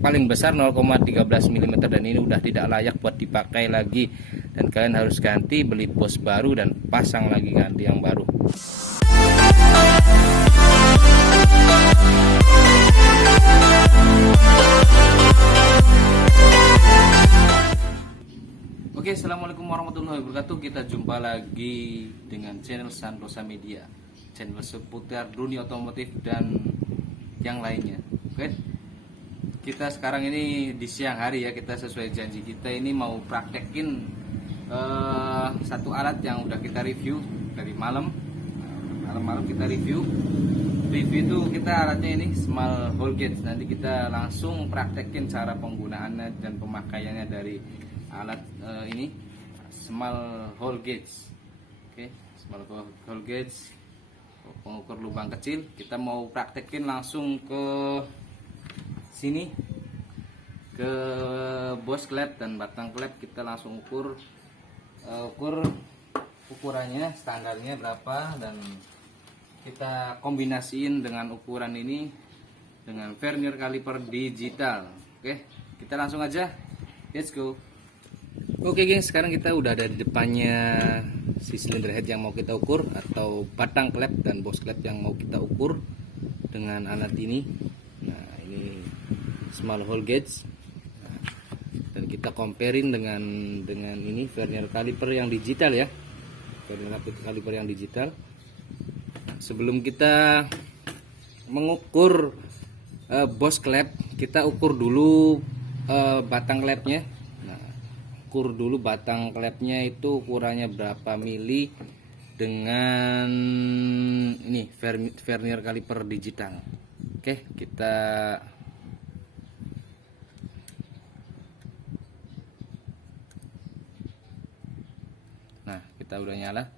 paling besar 0,13 mm, dan ini udah tidak layak buat dipakai lagi, dan kalian harus ganti, beli bos baru dan pasang lagi, ganti yang baru. Oke, assalamualaikum warahmatullahi wabarakatuh. Kita jumpa lagi dengan channel Santosa Media, channel seputar dunia otomotif dan yang lainnya. Oke, kita sekarang ini di siang hari ya, kita sesuai janji kita ini mau praktekin satu alat yang udah kita review dari malam. Malam kita review itu kita alatnya ini small hole gauge. Nanti kita langsung praktekin cara penggunaannya dan pemakaiannya dari alat ini small hole gauge. Oke, small hole gauge, pengukur lubang kecil. Kita mau praktekin langsung ke sini, ke bos klep dan batang klep. Kita langsung ukur ukurannya, standarnya berapa, dan kita kombinasiin dengan ukuran ini dengan vernier caliper digital. Oke, kita langsung aja, let's go. Oke geng, sekarang kita udah ada di depannya si silinder head yang mau kita ukur, atau batang klep dan bos klep yang mau kita ukur dengan alat ini. Nah, ini small hole gauge. Nah, dan kita comparein dengan ini vernier caliper yang digital ya, vernier caliper yang digital. Nah, sebelum kita mengukur bos klep, kita ukur dulu batang klepnya. Ukur dulu batang klepnya itu ukurannya berapa mili dengan ini vernier caliper digital. Oke, kita udah nyala.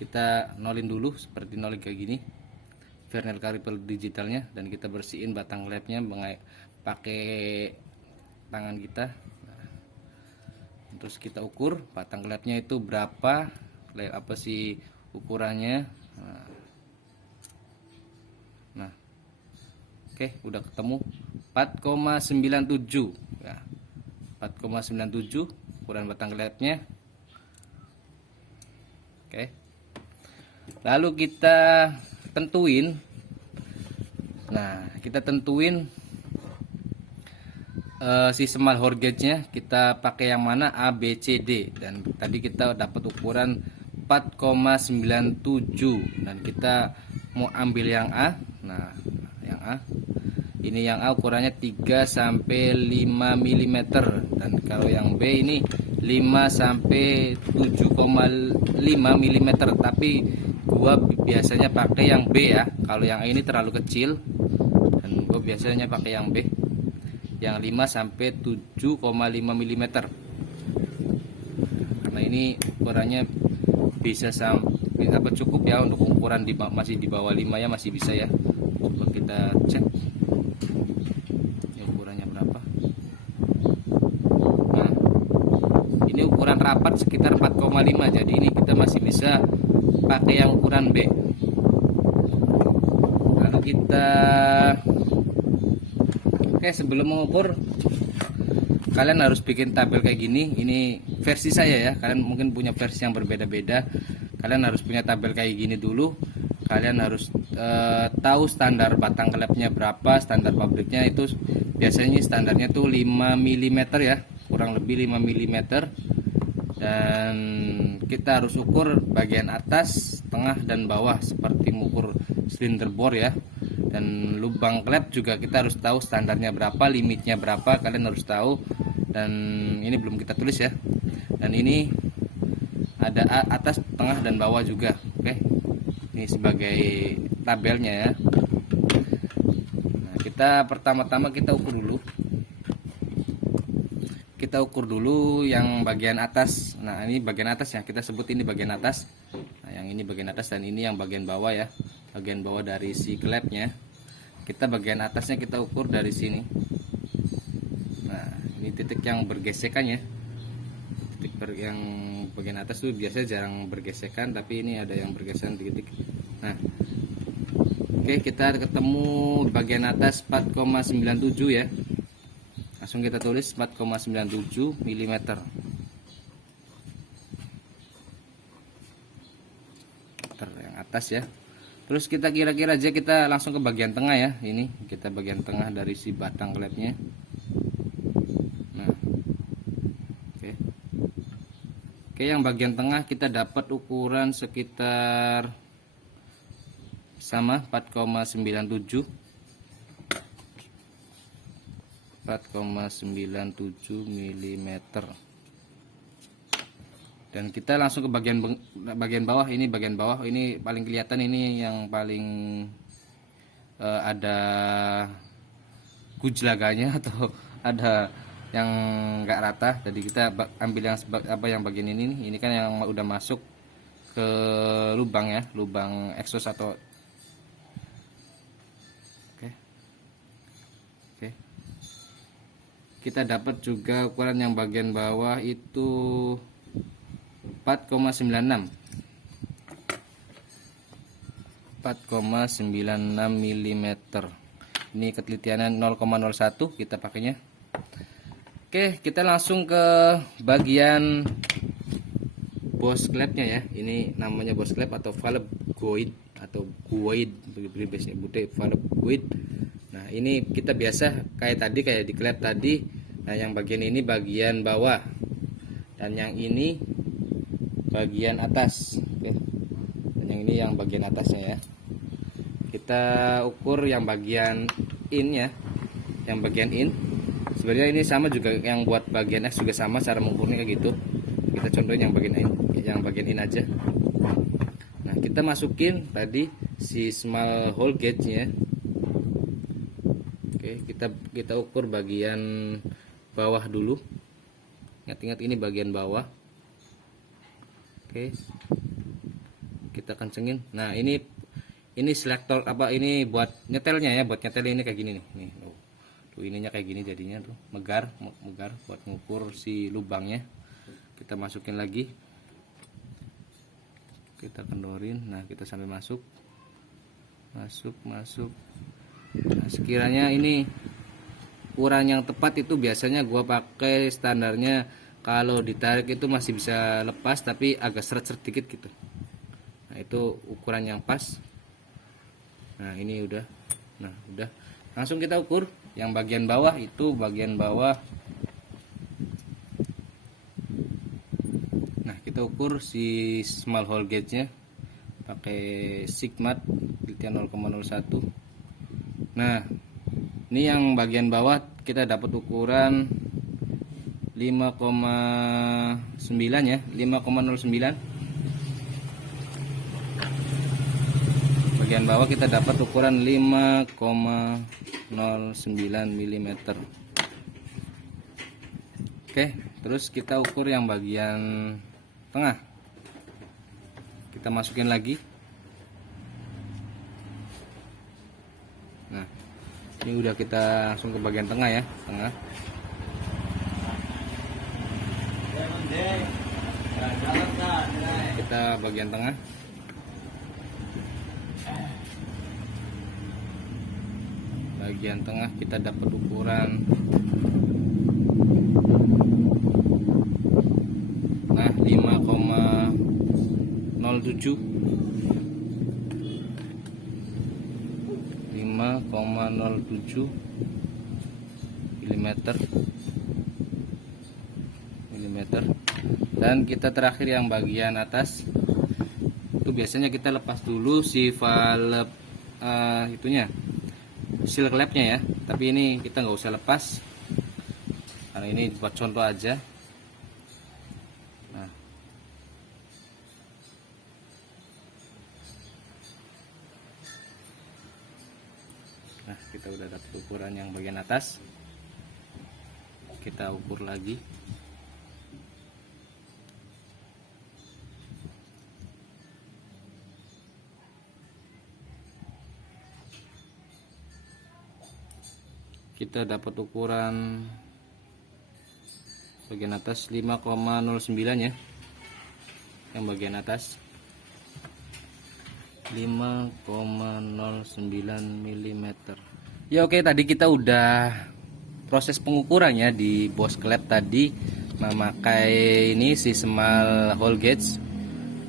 Kita nolin dulu seperti nolin kayak gini vernier caliper digitalnya, dan kita bersihin batang klepnya pakai tangan kita. Terus kita ukur batang klepnya itu berapa, apa sih ukurannya. Nah, oke, udah ketemu 4,97 ya, 4,97 ukuran batang klepnya. Oke, lalu kita tentuin. Nah, kita tentuin si small hole gauge-nya kita pakai yang mana, A, B, C, D. Dan tadi kita dapat ukuran 4,97, dan kita mau ambil yang A. Nah, yang A ini, yang A ukurannya 3 sampai 5 mm, dan kalau yang B ini 5 sampai 7,5 mm. Tapi gua biasanya pakai yang B ya, kalau yang A ini terlalu kecil, dan gua biasanya pakai yang B, yang 5 sampai 7,5 mm. Karena ini ukurannya bisa sampai cukup ya untuk ukuran masih di bawah 5 ya, masih bisa ya. Coba kita cek ini ukurannya berapa. Nah, ini ukuran rapat sekitar 4,5, jadi ini kita masih bisa pakai yang ukuran B. Lalu kita sebelum mengukur, kalian harus bikin tabel kayak gini. Ini versi saya ya, kalian mungkin punya versi yang berbeda-beda. Kalian harus punya tabel kayak gini dulu. Kalian harus tahu standar batang klepnya berapa, standar pabriknya itu biasanya standarnya tuh 5 mm ya, kurang lebih 5 mm. Dan kita harus ukur bagian atas, tengah, dan bawah seperti mengukur silinder bor ya. Dan lubang klep juga kita harus tahu standarnya berapa, limitnya berapa, kalian harus tahu. Dan ini belum kita tulis ya. Dan ini ada atas, tengah, dan bawah juga. Oke, ini sebagai tabelnya ya. Nah, kita pertama-tama kita ukur dulu. Kita ukur dulu yang bagian atas. Nah, ini bagian atas ya, kita sebut ini bagian atas. Nah, yang ini bagian atas, dan ini yang bagian bawah ya, bagian bawah dari si klepnya. Kita bagian atasnya kita ukur dari sini. Nah, ini titik yang bergesekan ya. Titik yang bagian atas tuh biasanya jarang bergesekan, tapi ini ada yang bergesekan titik. Nah, oke, kita ketemu bagian atas 4,97 ya. Langsung kita tulis 4,97 mm. Yang atas ya. Terus kita kira-kira aja, kita langsung ke bagian tengah ya. Ini kita bagian tengah dari si batang klepnya. Nah, oke, yang bagian tengah kita dapat ukuran sekitar sama 4,97 mm. Dan kita langsung ke bagian bawah. Ini bagian bawah ini paling kelihatan, ini yang paling ada gujlaganya atau ada yang enggak rata. Jadi kita ambil yang bagian ini nih. Ini kan yang udah masuk ke lubang ya, lubang exhaust atau oke. Kita dapat juga ukuran yang bagian bawah itu 4,96 mm. Ini ketelitiannya 0,01 kita pakainya. Oke, kita langsung ke bagian boss clamp-nya ya. Ini namanya boss clamp atau valve guide atau guide, biasanya bude valve guide. Nah, ini kita biasa kayak di clamp tadi. Nah, yang bagian ini bagian bawah dan yang ini bagian atas. Oke. Dan yang ini yang bagian atasnya ya. Kita ukur yang bagian in ya. Yang bagian in. Sebenarnya ini sama juga, yang buat bagian X juga sama cara mengukurnya kayak gitu. Kita contohin yang bagian in aja. Nah, kita masukin tadi si small hole gauge nya. Oke, kita ukur bagian bawah dulu. Ingat-ingat ini bagian bawah. Oke, kita kencengin. Nah, ini selektor apa, ini buat nyetelnya ya, buat nyetel ini kayak gini nih. Tuh ininya kayak gini jadinya tuh, megar buat ngukur si lubangnya. Kita masukin lagi, kita kendorin. Nah, kita sampai masuk. Nah, sekiranya ini ukuran yang tepat itu biasanya gua pakai standarnya. Kalau ditarik itu masih bisa lepas, tapi agak seret-seret dikit gitu. Nah, itu ukuran yang pas. Nah, ini udah. Nah, udah. Langsung kita ukur yang bagian bawah itu bagian bawah. Nah, kita ukur si small hole gauge-nya pakai sigmat telitian 0,01. Nah, ini yang bagian bawah kita dapat ukuran 5,9 ya, 5,09. Bagian bawah kita dapat ukuran 5,09 mm. Oke, terus kita ukur yang bagian tengah. Kita masukin lagi. Nah, ini udah, kita langsung ke bagian tengah ya, tengah. Kita bagian tengah. Bagian tengah kita dapat ukuran, nah, 5,07 mm. Dan kita terakhir yang bagian atas itu biasanya kita lepas dulu si valve itunya, seal clamp-nya ya, tapi ini kita nggak usah lepas karena ini buat contoh aja. Nah, kita udah dapat ukuran yang bagian atas, kita ukur lagi. Kita dapat ukuran bagian atas 5,09 ya, yang bagian atas 5,09 mm. Ya, oke, tadi kita udah proses pengukurannya di Bosch Club tadi memakai ini si small hole gauge.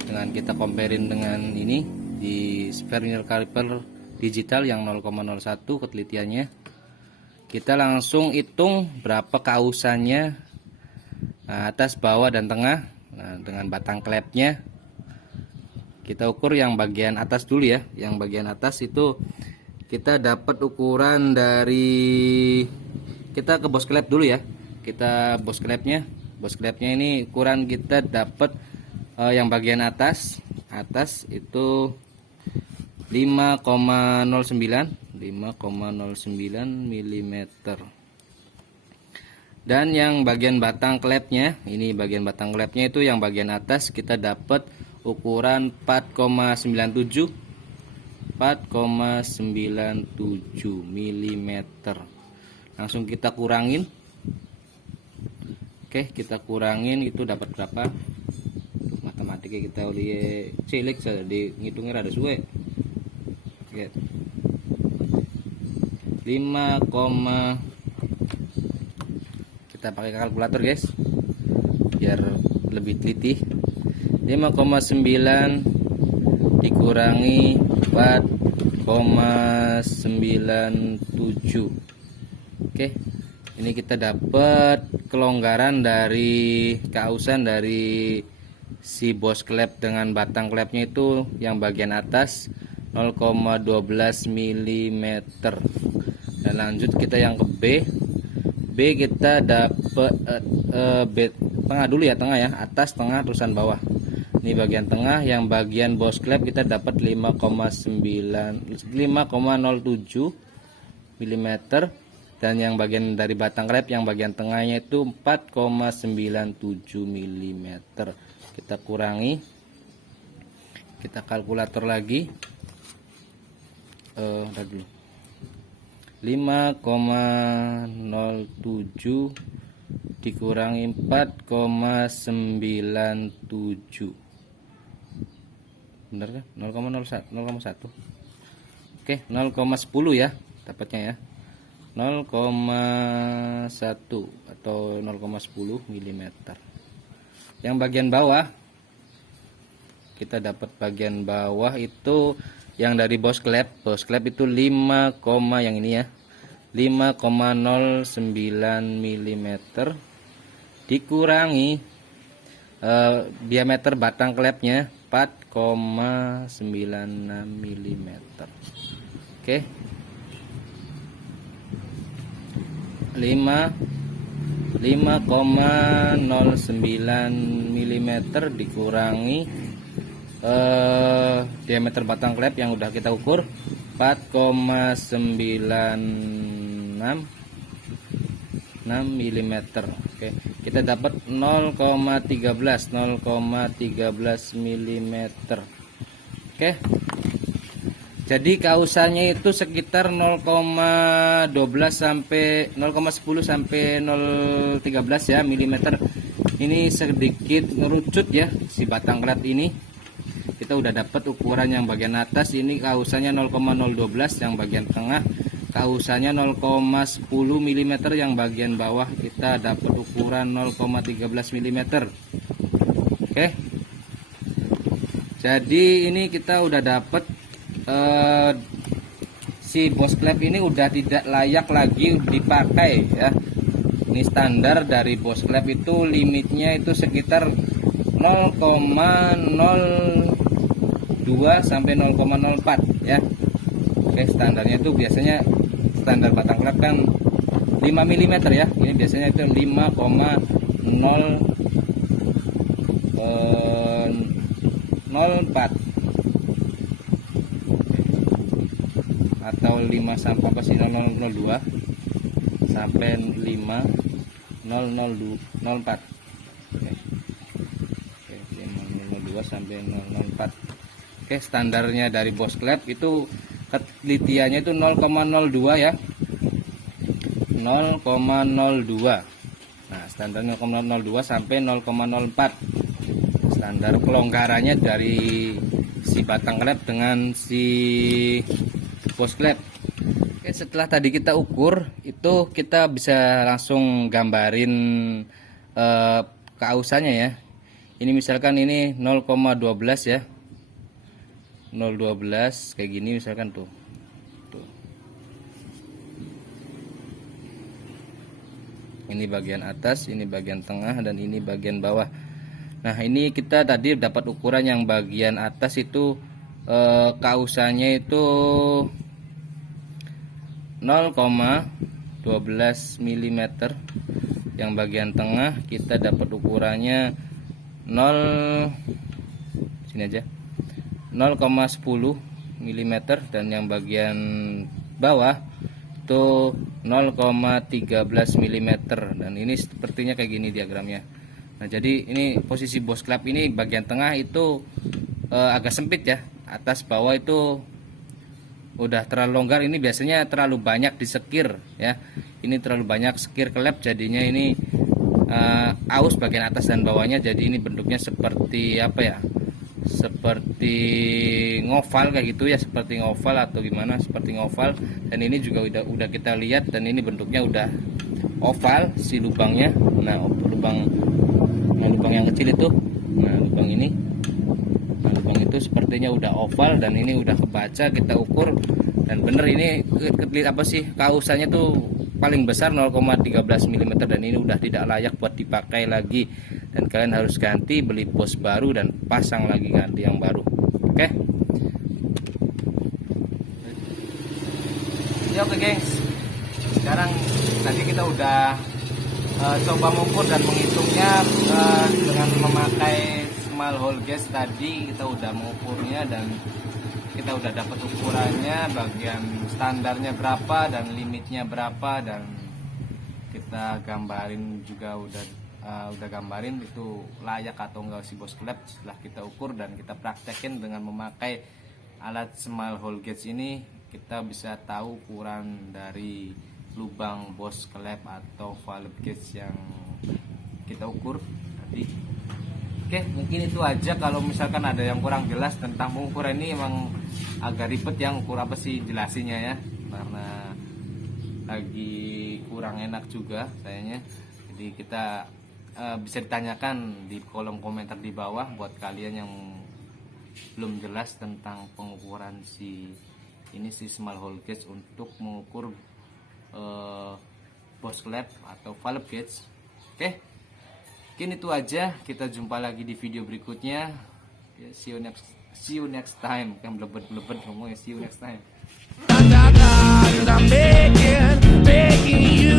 Dengan kita comparein dengan ini di vernier caliper digital yang 0,01 ketelitiannya, kita langsung hitung berapa kausannya, atas, bawah, dan tengah. Nah, dengan batang klepnya kita ukur yang bagian atas dulu ya. Yang bagian atas itu kita dapat ukuran dari, kita ke Bosch Club dulu ya. Kita Bosch Clubnya ini ukuran kita dapat yang bagian atas itu 5,09 mm. Dan yang bagian batang klepnya, ini bagian batang klepnya itu yang bagian atas kita dapat ukuran 4,97 mm. Langsung kita kurangin. Oke, kita kurangin itu dapat berapa? Matematiknya kita lihat cilik saja, di ngitungnya rada suwe. Oke. 5, kita pakai kalkulator guys biar lebih teliti. 5,9 dikurangi 4,97. Oke, ini kita dapat kelonggaran dari kausan dari si Bosch Club dengan batang klepnya itu yang bagian atas 0,12 mm. Dan lanjut kita yang ke B kita dapat B tengah dulu ya, tengah ya, atas, tengah, terusan bawah. Ini bagian tengah, yang bagian Bosch Club kita dapat 5,07 mm. Dan yang bagian dari batang klep yang bagian tengahnya itu 4,97 mm. Kita kurangi, kita kalkulator lagi. Dulu 5,07 dikurangi 4,97, bener kan? 0,01. Oke, 0,10 ya dapatnya ya, 0,1 atau 0,10 mm. Yang bagian bawah kita dapat bagian bawah itu yang dari Bosch Club itu 5, yang ini ya, 5,09 mm dikurangi diameter batang klepnya 4,96 mm. Oke, 5,09 mm dikurangi diameter batang klep yang udah kita ukur 4,96 mm. Oke, kita dapat 0,13 mm. Oke, jadi kausannya itu sekitar 0,12 sampai 0,10 sampai 0,13 ya mm. Ini sedikit ngerucut ya si batang klep ini. Kita udah dapat ukuran yang bagian atas ini kausannya 0,012, yang bagian tengah kausannya 0,10 mm, yang bagian bawah kita dapat ukuran 0,13 mm. Oke, jadi ini kita udah dapat si Bosch Club ini udah tidak layak lagi dipakai ya. Ini standar dari Bosch Club itu limitnya itu sekitar 0,02 sampai 0,04 ya. Oke, standarnya itu biasanya standar batang klep kan 5 mm ya. Ini biasanya itu 5,04 atau 5 sampai apa sih 0,02 sampai 5,004. Oke, 5,002 sampai 0,04. Oke, standarnya dari Bosch Club itu ketelitiannya itu 0,02 ya, 0,02. Nah, standar 0,02 sampai 0,04. Standar kelonggarannya dari si batang klep dengan si Bosch Club. Oke, setelah tadi kita ukur itu kita bisa langsung gambarin keausannya ya. Ini misalkan ini 0,12 ya, 0,12 kayak gini misalkan tuh. Ini bagian atas, ini bagian tengah, dan ini bagian bawah. Nah, ini kita tadi dapat ukuran yang bagian atas itu kausannya itu 0,12 mm. Yang bagian tengah kita dapat ukurannya 0 sini aja 0,10 mm, dan yang bagian bawah itu 0,13 mm, dan ini sepertinya kayak gini diagramnya. Nah, jadi ini posisi boss clap ini bagian tengah itu agak sempit ya, atas bawah itu udah terlalu longgar. Ini biasanya terlalu banyak disekir ya, ini terlalu banyak sekir klep, jadinya ini aus bagian atas dan bawahnya, jadi ini bentuknya seperti apa ya, seperti ngoval kayak gitu ya, seperti ngoval atau gimana, seperti ngoval. Dan ini juga udah kita lihat, dan ini bentuknya udah oval si lubangnya. Nah, lubang yang kecil itu, nah lubang ini, nah lubang itu sepertinya udah oval, dan ini udah kebaca, kita ukur dan bener ini apa sih kausannya tuh paling besar 0,13 mm, dan ini udah tidak layak buat dipakai lagi, dan kalian harus ganti, beli bos baru dan pasang lagi ganti yang baru. Oke. Ya oke guys, sekarang tadi kita udah coba mengukur dan menghitungnya dengan memakai small hole gauge. Tadi kita udah mengukurnya dan kita udah dapat ukurannya, bagian standarnya berapa dan limitnya berapa, dan kita gambarin juga udah gambarin itu layak atau enggak si boss clap. Setelah kita ukur dan kita praktekin dengan memakai alat small hole gauge ini, kita bisa tahu ukuran dari lubang boss clap atau valve gauge yang kita ukur tadi. Oke, mungkin itu aja. Kalau misalkan ada yang kurang jelas tentang pengukuran ini, emang agak ribet yang ukur apa sih jelasinnya ya, karena lagi kurang enak juga sayanya. Jadi kita bisa ditanyakan di kolom komentar di bawah buat kalian yang belum jelas tentang pengukuran si small hole gauge untuk mengukur boss clap atau valve gauge. Oke, mungkin itu aja. Kita jumpa lagi di video berikutnya. See you next time. Kan blebet ngomongnya, see you next time. I'm begging you.